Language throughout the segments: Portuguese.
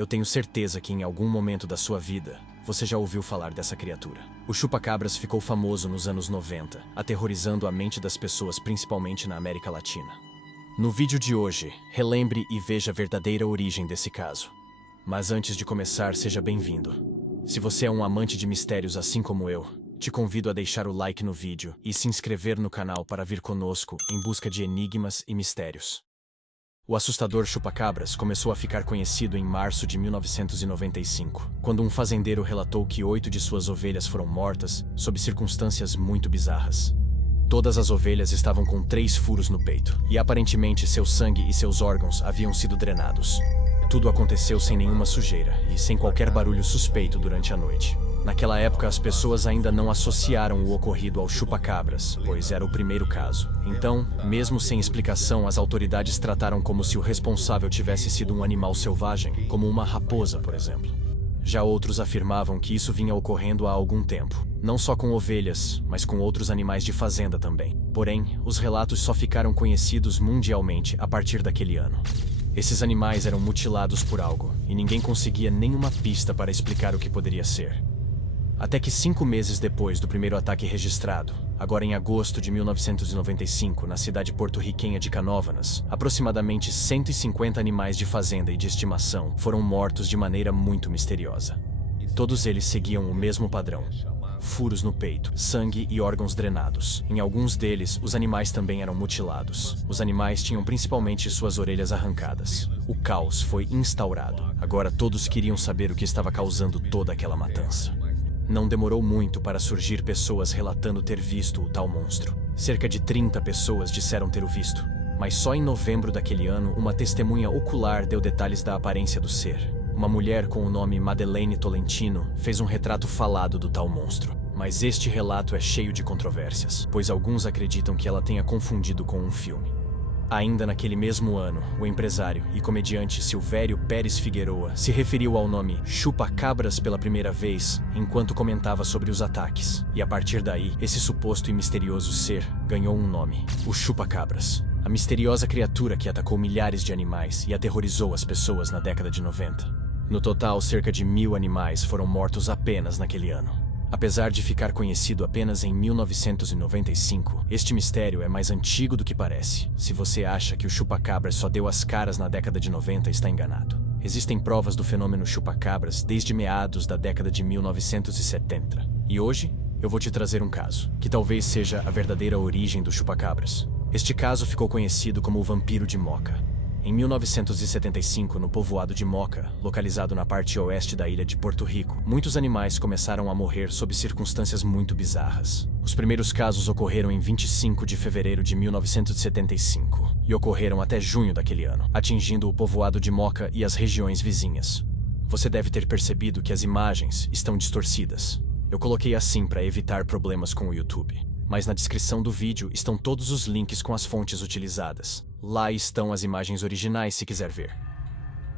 Eu tenho certeza que em algum momento da sua vida, você já ouviu falar dessa criatura. O chupa-cabras ficou famoso nos anos 90, aterrorizando a mente das pessoas principalmente na América Latina. No vídeo de hoje, relembre e veja a verdadeira origem desse caso. Mas antes de começar, seja bem-vindo. Se você é um amante de mistérios assim como eu, te convido a deixar o like no vídeo e se inscrever no canal para vir conosco em busca de enigmas e mistérios. O assustador chupa-cabras começou a ficar conhecido em março de 1995, quando um fazendeiro relatou que 8 de suas ovelhas foram mortas sob circunstâncias muito bizarras. Todas as ovelhas estavam com 3 furos no peito, e aparentemente seu sangue e seus órgãos haviam sido drenados. Tudo aconteceu sem nenhuma sujeira e sem qualquer barulho suspeito durante a noite. Naquela época, as pessoas ainda não associaram o ocorrido ao chupa-cabras, pois era o primeiro caso. Então, mesmo sem explicação, as autoridades trataram como se o responsável tivesse sido um animal selvagem, como uma raposa, por exemplo. Já outros afirmavam que isso vinha ocorrendo há algum tempo, não só com ovelhas, mas com outros animais de fazenda também. Porém, os relatos só ficaram conhecidos mundialmente a partir daquele ano. Esses animais eram mutilados por algo, e ninguém conseguia nenhuma pista para explicar o que poderia ser. Até que 5 meses depois do primeiro ataque registrado, agora em agosto de 1995, na cidade porto-riquenha de Canóvanas, aproximadamente 150 animais de fazenda e de estimação foram mortos de maneira muito misteriosa. Todos eles seguiam o mesmo padrão: furos no peito, sangue e órgãos drenados. Em alguns deles, os animais também eram mutilados. Os animais tinham principalmente suas orelhas arrancadas. O caos foi instaurado. Agora todos queriam saber o que estava causando toda aquela matança. Não demorou muito para surgir pessoas relatando ter visto o tal monstro. Cerca de 30 pessoas disseram ter o visto, mas só em novembro daquele ano uma testemunha ocular deu detalhes da aparência do ser. Uma mulher com o nome Madeleine Tolentino fez um retrato falado do tal monstro. Mas este relato é cheio de controvérsias, pois alguns acreditam que ela tenha confundido com um filme. Ainda naquele mesmo ano, o empresário e comediante Silvério Pérez Figueroa se referiu ao nome chupa-cabras pela primeira vez enquanto comentava sobre os ataques. E a partir daí, esse suposto e misterioso ser ganhou um nome: o chupa-cabras. A misteriosa criatura que atacou milhares de animais e aterrorizou as pessoas na década de 90. No total, cerca de 1000 animais foram mortos apenas naquele ano. Apesar de ficar conhecido apenas em 1995, este mistério é mais antigo do que parece. Se você acha que o chupa-cabras só deu as caras na década de 90, está enganado. Existem provas do fenômeno chupa-cabras desde meados da década de 1970. E hoje, eu vou te trazer um caso, que talvez seja a verdadeira origem do chupa-cabras. Este caso ficou conhecido como o Vampiro de Moca. Em 1975, no povoado de Moca, localizado na parte oeste da ilha de Porto Rico, muitos animais começaram a morrer sob circunstâncias muito bizarras. Os primeiros casos ocorreram em 25 de fevereiro de 1975 e ocorreram até junho daquele ano, atingindo o povoado de Moca e as regiões vizinhas. Você deve ter percebido que as imagens estão distorcidas. Eu coloquei assim para evitar problemas com o YouTube. Mas na descrição do vídeo estão todos os links com as fontes utilizadas. Lá estão as imagens originais se quiser ver.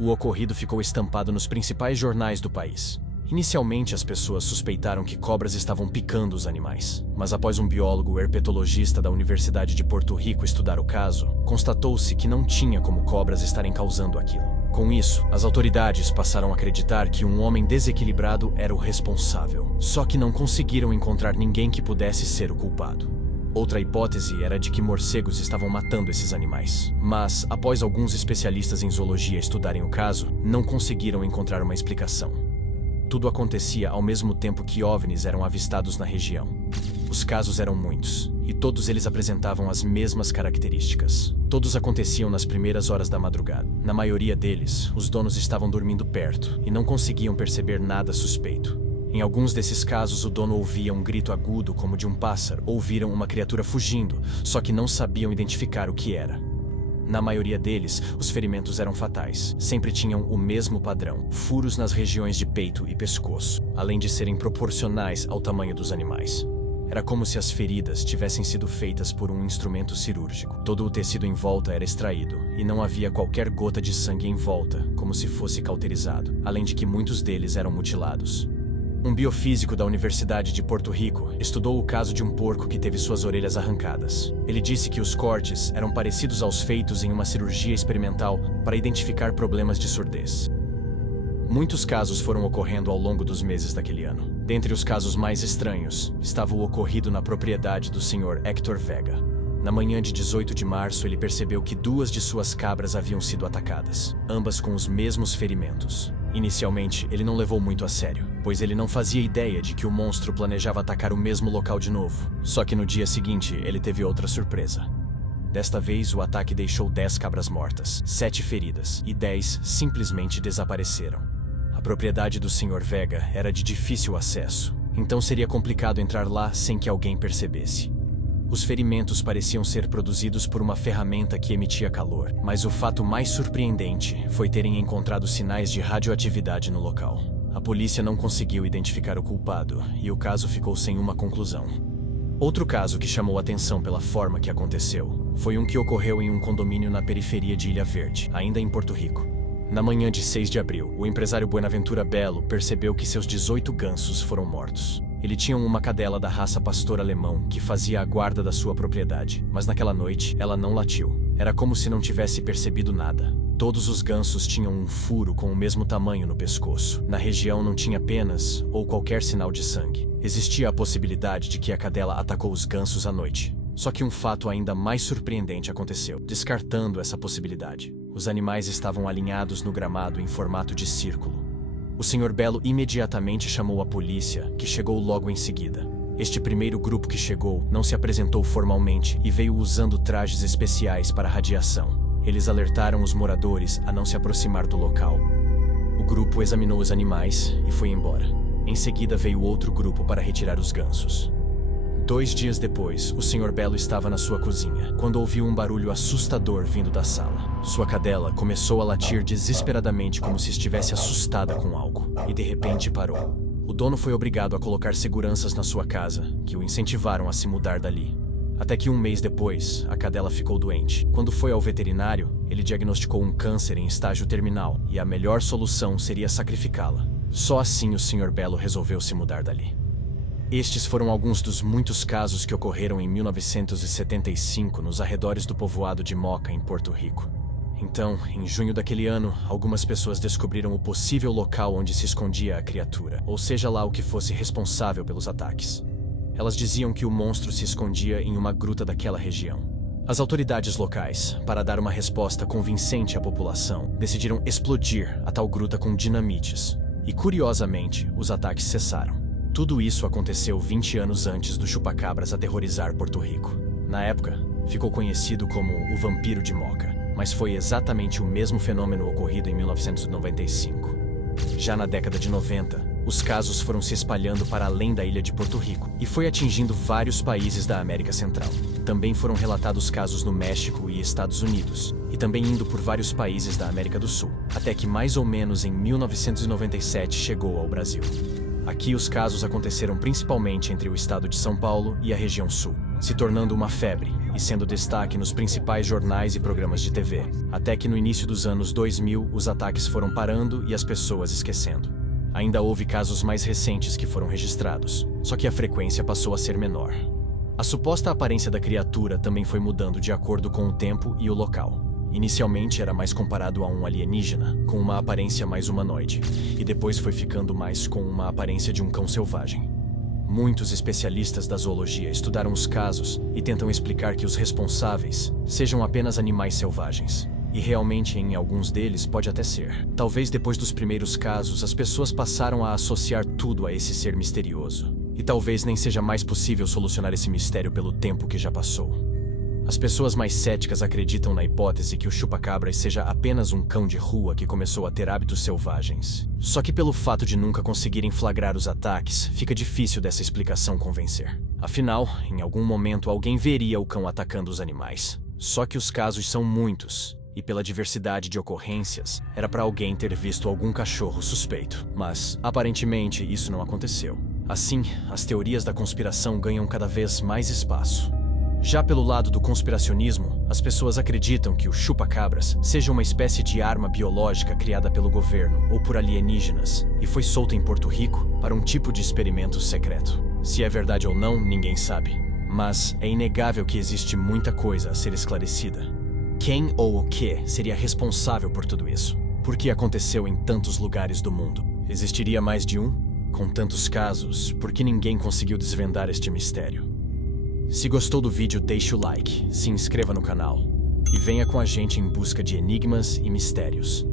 O ocorrido ficou estampado nos principais jornais do país. Inicialmente, as pessoas suspeitaram que cobras estavam picando os animais. Mas após um biólogo herpetologista da Universidade de Porto Rico estudar o caso, constatou-se que não tinha como cobras estarem causando aquilo. Com isso, as autoridades passaram a acreditar que um homem desequilibrado era o responsável. Só que não conseguiram encontrar ninguém que pudesse ser o culpado. Outra hipótese era de que morcegos estavam matando esses animais. Mas, após alguns especialistas em zoologia estudarem o caso, não conseguiram encontrar uma explicação. Tudo acontecia ao mesmo tempo que OVNIs eram avistados na região. Os casos eram muitos, e todos eles apresentavam as mesmas características. Todos aconteciam nas primeiras horas da madrugada. Na maioria deles, os donos estavam dormindo perto e não conseguiam perceber nada suspeito. Em alguns desses casos, o dono ouvia um grito agudo como de um pássaro, ou viram uma criatura fugindo, só que não sabiam identificar o que era. Na maioria deles, os ferimentos eram fatais. Sempre tinham o mesmo padrão: furos nas regiões de peito e pescoço, além de serem proporcionais ao tamanho dos animais. Era como se as feridas tivessem sido feitas por um instrumento cirúrgico. Todo o tecido em volta era extraído, e não havia qualquer gota de sangue em volta, como se fosse cauterizado, além de que muitos deles eram mutilados. Um biofísico da Universidade de Porto Rico estudou o caso de um porco que teve suas orelhas arrancadas. Ele disse que os cortes eram parecidos aos feitos em uma cirurgia experimental para identificar problemas de surdez. Muitos casos foram ocorrendo ao longo dos meses daquele ano. Dentre os casos mais estranhos, estava o ocorrido na propriedade do Sr. Hector Vega. Na manhã de 18 de março, ele percebeu que 2 de suas cabras haviam sido atacadas, ambas com os mesmos ferimentos. Inicialmente, ele não levou muito a sério, pois ele não fazia ideia de que o monstro planejava atacar o mesmo local de novo. Só que no dia seguinte, ele teve outra surpresa. Desta vez, o ataque deixou 10 cabras mortas, 7 feridas e 10 simplesmente desapareceram. A propriedade do Sr. Vega era de difícil acesso, então seria complicado entrar lá sem que alguém percebesse. Os ferimentos pareciam ser produzidos por uma ferramenta que emitia calor, mas o fato mais surpreendente foi terem encontrado sinais de radioatividade no local. A polícia não conseguiu identificar o culpado e o caso ficou sem uma conclusão. Outro caso que chamou atenção pela forma que aconteceu foi um que ocorreu em um condomínio na periferia de Ilha Verde, ainda em Porto Rico. Na manhã de 6 de abril, o empresário Buenaventura Belo percebeu que seus 18 gansos foram mortos. Ele tinha uma cadela da raça pastor alemão que fazia a guarda da sua propriedade, mas naquela noite ela não latiu. Era como se não tivesse percebido nada. Todos os gansos tinham um furo com o mesmo tamanho no pescoço. Na região não tinha penas ou qualquer sinal de sangue. Existia a possibilidade de que a cadela atacou os gansos à noite. Só que um fato ainda mais surpreendente aconteceu, descartando essa possibilidade. Os animais estavam alinhados no gramado em formato de círculo. O Sr. Belo imediatamente chamou a polícia, que chegou logo em seguida. Este primeiro grupo que chegou não se apresentou formalmente e veio usando trajes especiais para radiação. Eles alertaram os moradores a não se aproximar do local. O grupo examinou os animais e foi embora. Em seguida veio outro grupo para retirar os gansos. 2 dias depois, o Sr. Belo estava na sua cozinha, quando ouviu um barulho assustador vindo da sala. Sua cadela começou a latir desesperadamente como se estivesse assustada com algo, e de repente parou. O dono foi obrigado a colocar seguranças na sua casa, que o incentivaram a se mudar dali. Até que 1 mês depois, a cadela ficou doente. Quando foi ao veterinário, ele diagnosticou um câncer em estágio terminal, e a melhor solução seria sacrificá-la. Só assim o Sr. Belo resolveu se mudar dali. Estes foram alguns dos muitos casos que ocorreram em 1975 nos arredores do povoado de Moca, em Porto Rico. Então, em junho daquele ano, algumas pessoas descobriram o possível local onde se escondia a criatura, ou seja lá o que fosse responsável pelos ataques. Elas diziam que o monstro se escondia em uma gruta daquela região. As autoridades locais, para dar uma resposta convincente à população, decidiram explodir a tal gruta com dinamites. E, curiosamente, os ataques cessaram. Tudo isso aconteceu 20 anos antes do chupacabras aterrorizar Porto Rico. Na época, ficou conhecido como o Vampiro de Moca, mas foi exatamente o mesmo fenômeno ocorrido em 1995. Já na década de 90, os casos foram se espalhando para além da ilha de Porto Rico e foi atingindo vários países da América Central. Também foram relatados casos no México e Estados Unidos, e também indo por vários países da América do Sul, até que mais ou menos em 1997 chegou ao Brasil. Aqui os casos aconteceram principalmente entre o estado de São Paulo e a região sul, se tornando uma febre e sendo destaque nos principais jornais e programas de TV. Até que no início dos anos 2000, os ataques foram parando e as pessoas esquecendo. Ainda houve casos mais recentes que foram registrados, só que a frequência passou a ser menor. A suposta aparência da criatura também foi mudando de acordo com o tempo e o local. Inicialmente era mais comparado a um alienígena, com uma aparência mais humanoide, e depois foi ficando mais com uma aparência de um cão selvagem. Muitos especialistas da zoologia estudaram os casos e tentam explicar que os responsáveis sejam apenas animais selvagens. E realmente em alguns deles pode até ser. Talvez depois dos primeiros casos as pessoas passaram a associar tudo a esse ser misterioso. E talvez nem seja mais possível solucionar esse mistério pelo tempo que já passou. As pessoas mais céticas acreditam na hipótese que o chupacabras seja apenas um cão de rua que começou a ter hábitos selvagens. Só que pelo fato de nunca conseguirem flagrar os ataques, fica difícil dessa explicação convencer. Afinal, em algum momento alguém veria o cão atacando os animais. Só que os casos são muitos, e pela diversidade de ocorrências, era para alguém ter visto algum cachorro suspeito. Mas, aparentemente, isso não aconteceu. Assim, as teorias da conspiração ganham cada vez mais espaço. Já pelo lado do conspiracionismo, as pessoas acreditam que o chupacabras seja uma espécie de arma biológica criada pelo governo ou por alienígenas e foi solta em Porto Rico para um tipo de experimento secreto. Se é verdade ou não, ninguém sabe. Mas é inegável que existe muita coisa a ser esclarecida. Quem ou o que seria responsável por tudo isso? Por que aconteceu em tantos lugares do mundo? Existiria mais de um? Com tantos casos, por que ninguém conseguiu desvendar este mistério? Se gostou do vídeo, deixe o like, se inscreva no canal e venha com a gente em busca de enigmas e mistérios.